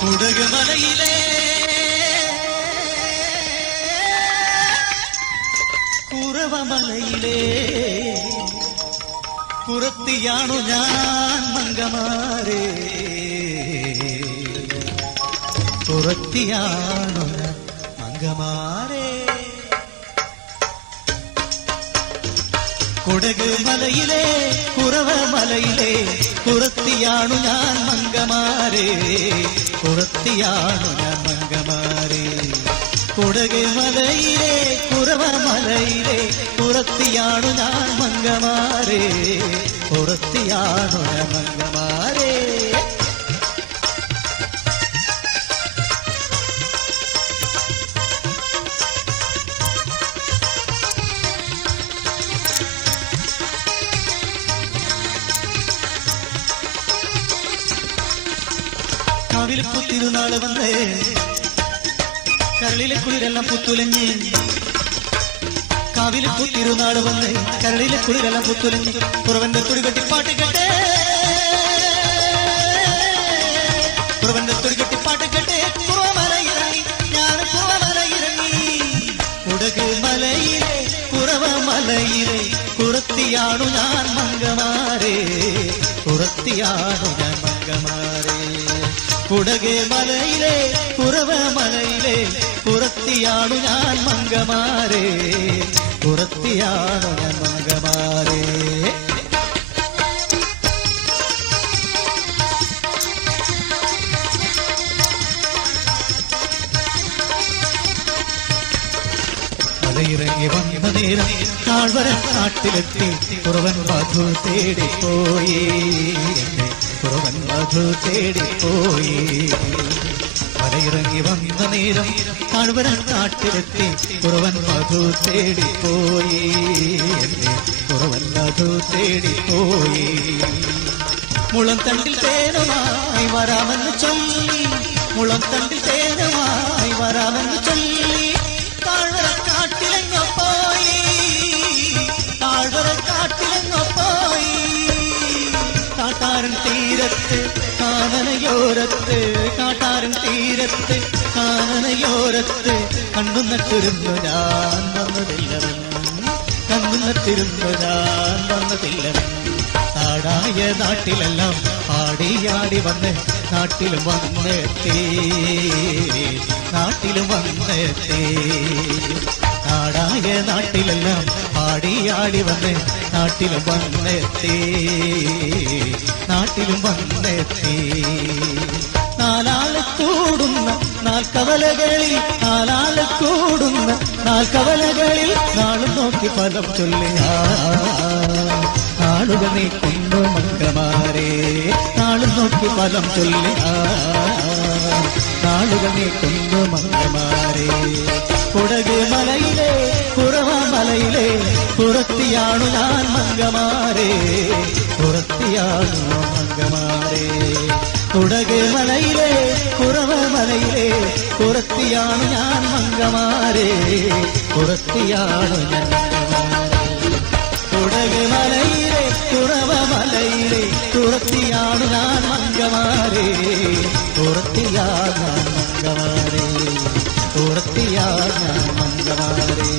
കുടകുമലയിലെ കുറവമലയിലെ കുറത്തിയാണു ഞാൻ മംഗമാരെ, കുറത്തിയാണു ഞാൻ മംഗമാരെ. കുടകുമലയിലെ കുറവമലയിലെ കുറത്തിയാണു ഞാൻ മംഗമാരെ, കുറത്തിയാണു ഞാൻ മംഗമാരെ. കുടകുമലയിലെ കുറവമലയിലെ കുറത്തിയാണു ഞാൻ മംഗമാരെ, കുറത്തിയാണു ഞാൻ മംഗമാരെ. കാവിലിപ്പൂ തിരുനാള് വന്നേ, കരളിലെ കുളിരെല്ലാം പുത്തുലഞ്ഞ്. കാവിലിപ്പൂ തിരുനാള് വന്നേ, കരളിലെ കുളിരെല്ലാം പുത്തുലഞ്ഞ്. കുറവന്റെ തുടികെട്ടി പാട്ട് കേട്ടേ, കുറവന്റെ തുടികെട്ടി പാട്ട് കേട്ടേ. കുറവമലയിറങ്ങി ഞാൻ കുറവമലയിറങ്ങി. കുടകുമലയിലെ കുറവമലയിലെ കുറത്തിയാണു ഞാൻ മംഗമാരെ, കുറത്തിയാണു ഞാൻ മംഗമാരെ. കുടകുമലയിലെ കുറവമലയിലെ കുറത്തിയാണു ഞാൻ മംഗമാരെ, കുറത്തിയാണു ഞാൻ മംഗമാരെ. മലയിറങ്ങി വന്ന നേരം താഴ്വര നാട്ടിലെത്തി, കുറവൻ മധു തേടിപ്പോയി, കുറവൻ മധു തേടിപ്പോയി. മലയിറങ്ങി വന്ന നേരം താഴ്വര നാട്ടിലെത്തി, കുറവൻ മധു തേടിപ്പോയി, കുറവൻ മധു തേടിപ്പോയി. മുളം തണ്ടിൽ തേനുമായി വരാമെന്ന് ചൊല്ലി, മുളം തണ്ടിൽ തേനുമായി വരാമെന്ന് ചൊല്ലി. താഴ്വര കാട്ടിലെങ്ങോ പോയി, താഴ്വര കാട്ടിലെങ്ങോ പോയി. കാട്ടാരൻ തീരത്ത് കാനനയോരത്ത്, കാട്ടാരൻ തീരത്ത് കാനനയോരത്ത് കണ്ണുനട്ടിരുന്നു ഞാൻ വന്നതില്ലവൻ, കണ്ണുനട്ടിരുന്നു ഞാൻ വന്നതില്ലവൻ. നാടായ നാട്ടിലെല്ലാം ആടിയാടി വന്ന് നാട്ടിലും വന്നെത്തി, നാട്ടിലും വന്നെത്തി. നാടായ നാട്ടിലെല്ലാം ആടിയാടി വന്ന് നാട്ടിലും വന്നെത്തി, നാട്ടിലും വന്നെത്തി. നാലാള് കൂടുന്ന നാൽക്കവലകളിൽ, നാലാള് കൂടുന്ന നാൽക്കവലകളിൽ നാളും നോക്കി ഫലം ചൊല്ലി നാളുകൾ നീക്കുന്നു മംഗമാരെ, നാളും നോക്കി ഫലം ചൊല്ലി നാളുകൾ നീക്കുന്നു മംഗമാരെ. കുടകുമലയിലെ കുറവമലയിലെ കുറത്തിയാണു ഞാൻ മംഗമാരെ, കുറത്തിയാണു മംഗമാരെ. കുടകുമലയിലെ കുറവമലയിലെ കുറത്തിയാണു ഞാൻ മംഗമാരെ, കുറത്തിയാണു ഞാൻ മംഗമാരെ. കുടകുമലയിലെ കുറവമലയിലെ കുറത്തിയാണു ഞാൻ മംഗമാരെ, കുറത്തിയാ ഞാൻ മംഗമാരെ, കുറത്തിയാ ഞാൻ മംഗമാരെ.